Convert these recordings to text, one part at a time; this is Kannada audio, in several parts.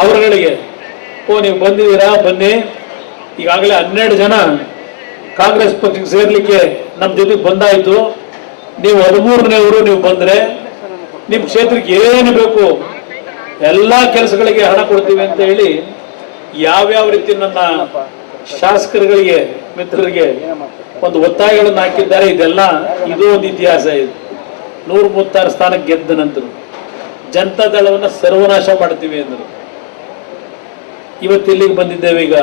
ಅವರುಗಳಿಗೆ ಓ ನೀವು ಬಂದಿದ್ದೀರಾ ಬನ್ನಿ, ಈಗಾಗಲೇ 12 ಜನ ಕಾಂಗ್ರೆಸ್ ಪಕ್ಷಕ್ಕೆ ಸೇರ್ಲಿಕ್ಕೆ ನಮ್ಮ ಜೊತೆಗೆ ಬಂದಾಯ್ತು, ನೀವು 13ನೇವರು ನೀವು ಬಂದ್ರೆ ನಿಮ್ಮ ಕ್ಷೇತ್ರಕ್ಕೆ ಏನು ಬೇಕು ಎಲ್ಲ ಕೆಲಸಗಳಿಗೆ ಹಣ ಕೊಡ್ತೀವಿ ಅಂತ ಹೇಳಿ ಯಾವ್ಯಾವ ರೀತಿ ನನ್ನ ಶಾಸಕರುಗಳಿಗೆ ಮಿತ್ರರಿಗೆ ಒಂದು ಒತ್ತಾಯಗಳನ್ನು ಹಾಕಿದ್ದಾರೆ. ಇದು ಒಂದು ಇತಿಹಾಸ. ಇದು 136 ಸ್ಥಾನಕ್ಕೆ ಗೆದ್ದ ನಂತರ ಜನತಾ ದಳವನ್ನು ಸರ್ವನಾಶ ಮಾಡ್ತೀವಿ ಅಂದರು. ಇವತ್ತು ಇಲ್ಲಿಗೆ ಬಂದಿದ್ದೇವೆ. ಈಗ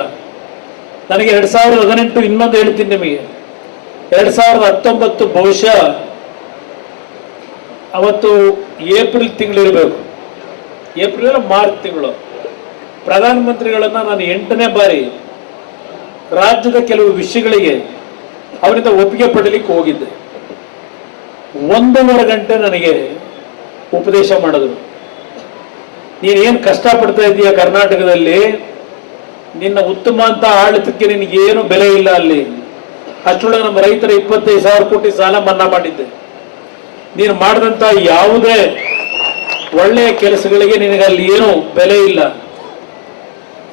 ನನಗೆ 2018 ಇನ್ನೊಂದು ಹೇಳ್ತೀನಿ ನಿಮಗೆ, 2019 ಬಹುಶಃ ಅವತ್ತು ಏಪ್ರಿಲ್ ತಿಂಗಳಿರಬೇಕು, ಏಪ್ರಿಲ್ ಮಾರ್ಚ್ ತಿಂಗಳು ಪ್ರಧಾನಮಂತ್ರಿಗಳನ್ನ ನಾನು 8ನೇ ಬಾರಿ ರಾಜ್ಯದ ಕೆಲವು ವಿಷಯಗಳಿಗೆ ಅವರಿಂದ ಒಪ್ಪಿಗೆ ಪಡಲಿಕ್ಕೆ ಹೋಗಿದ್ದೆ. 1.5 ಗಂಟೆ ನನಗೆ ಉಪದೇಶ ಮಾಡಿದ್ರು. ನೀನೇನು ಕಷ್ಟಪಡ್ತಾ ಇದೀಯ ಕರ್ನಾಟಕದಲ್ಲಿ, ನಿನ್ನ ಉತ್ತಮ ಅಂತ ಆಡಳಿತಕ್ಕೆ ನಿನಗೇನು ಬೆಲೆ ಇಲ್ಲ ಅಲ್ಲಿ. ಅಷ್ಟೊಳಗೆ ನಮ್ಮ ರೈತರ 25,000 ಕೋಟಿ ಸಾಲ ಮನ್ನಾ ಮಾಡಿದ್ದೆ. ನೀನು ಮಾಡಿದಂತ ಯಾವುದೇ ಒಳ್ಳೆಯ ಕೆಲಸಗಳಿಗೆ ನಿನಗಲ್ಲಿ ಏನು ಬೆಲೆ ಇಲ್ಲ.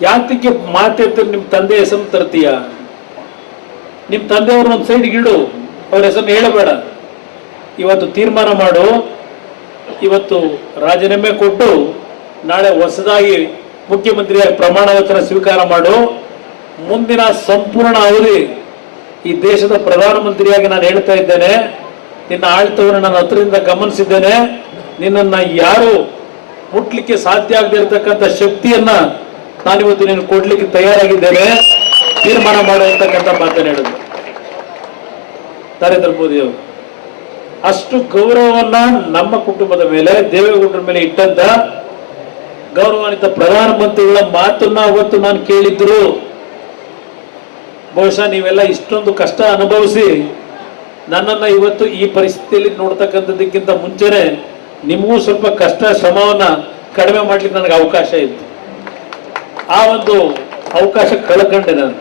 ಯಾತಕ್ಕೆ ಮಾತೆತ್ತಿರ ನಿಮ್ಮ ತಂದೆ ಹೆಸರು ತರ್ತೀಯ? ನಿಮ್ಮ ತಂದೆಯವ್ರನ್ನ ಒಂದು ಸೈಡ್ಗೆ ಇಡು, ಅವ್ರ ಹೆಸರನ್ನು ಹೇಳಬೇಡ. ಇವತ್ತು ತೀರ್ಮಾನ ಮಾಡು, ಇವತ್ತು ರಾಜೀನಾಮೆ ಕೊಟ್ಟು ನಾಳೆ ಹೊಸದಾಗಿ ಮುಖ್ಯಮಂತ್ರಿಯಾಗಿ ಪ್ರಮಾಣ ವಚನ ಸ್ವೀಕಾರ ಮಾಡು. ಮುಂದಿನ ಸಂಪೂರ್ಣ ಅವಧಿ ಈ ದೇಶದ ಪ್ರಧಾನಮಂತ್ರಿಯಾಗಿ ನಾನು ಹೇಳ್ತಾ ಇದ್ದೇನೆ. ನಿನ್ನ ಆಡಳಿತವನ್ನು ನಾನು ಹತ್ತಿರದಿಂದ ಗಮನಿಸಿದ್ದೇನೆ. ನಿನ್ನನ್ನು ಯಾರು ಮುಟ್ಲಿಕ್ಕೆ ಸಾಧ್ಯ ಆಗದೆ ಇರತಕ್ಕಂಥ ಶಕ್ತಿಯನ್ನ ನಾನಿವತ್ತು ನೀನು ಕೊಡ್ಲಿಕ್ಕೆ ತಯಾರಾಗಿದ್ದೇನೆ. ತೀರ್ಮಾನ ಮಾಡುವಂತಕ್ಕಂಥ ಮಾತನ್ನು ಹೇಳಿದ್ರು ನರೇಂದ್ರ ಮೋದಿ ಅವರು. ಅಷ್ಟು ಗೌರವವನ್ನ ನಮ್ಮ ಕುಟುಂಬದ ಮೇಲೆ, ದೇವೇಗೌಡರ ಮೇಲೆ ಇಟ್ಟಂತ ಗೌರವಾನ್ವಿತ ಪ್ರಧಾನಮಂತ್ರಿಗಳ ಮಾತನ್ನ ಅವತ್ತು ನಾನು ಕೇಳಿದ್ರು. ಬಹುಶಃ ನೀವೆಲ್ಲ ಇಷ್ಟೊಂದು ಕಷ್ಟ ಅನುಭವಿಸಿ ನನ್ನನ್ನ ಇವತ್ತು ಈ ಪರಿಸ್ಥಿತಿಯಲ್ಲಿ ನೋಡ್ತಕ್ಕಂಥದ್ದಕ್ಕಿಂತ ಮುಂಚೆನೆ ನಿಮಗೂ ಸ್ವಲ್ಪ ಕಷ್ಟ ಶ್ರಮವನ್ನ ಕಡಿಮೆ ಮಾಡ್ಲಿಕ್ಕೆ ನನಗೆ ಅವಕಾಶ ಇತ್ತು. ಆ ಒಂದು ಅವಕಾಶ ಕಳ್ಕೊಂಡೆ ನಾನು.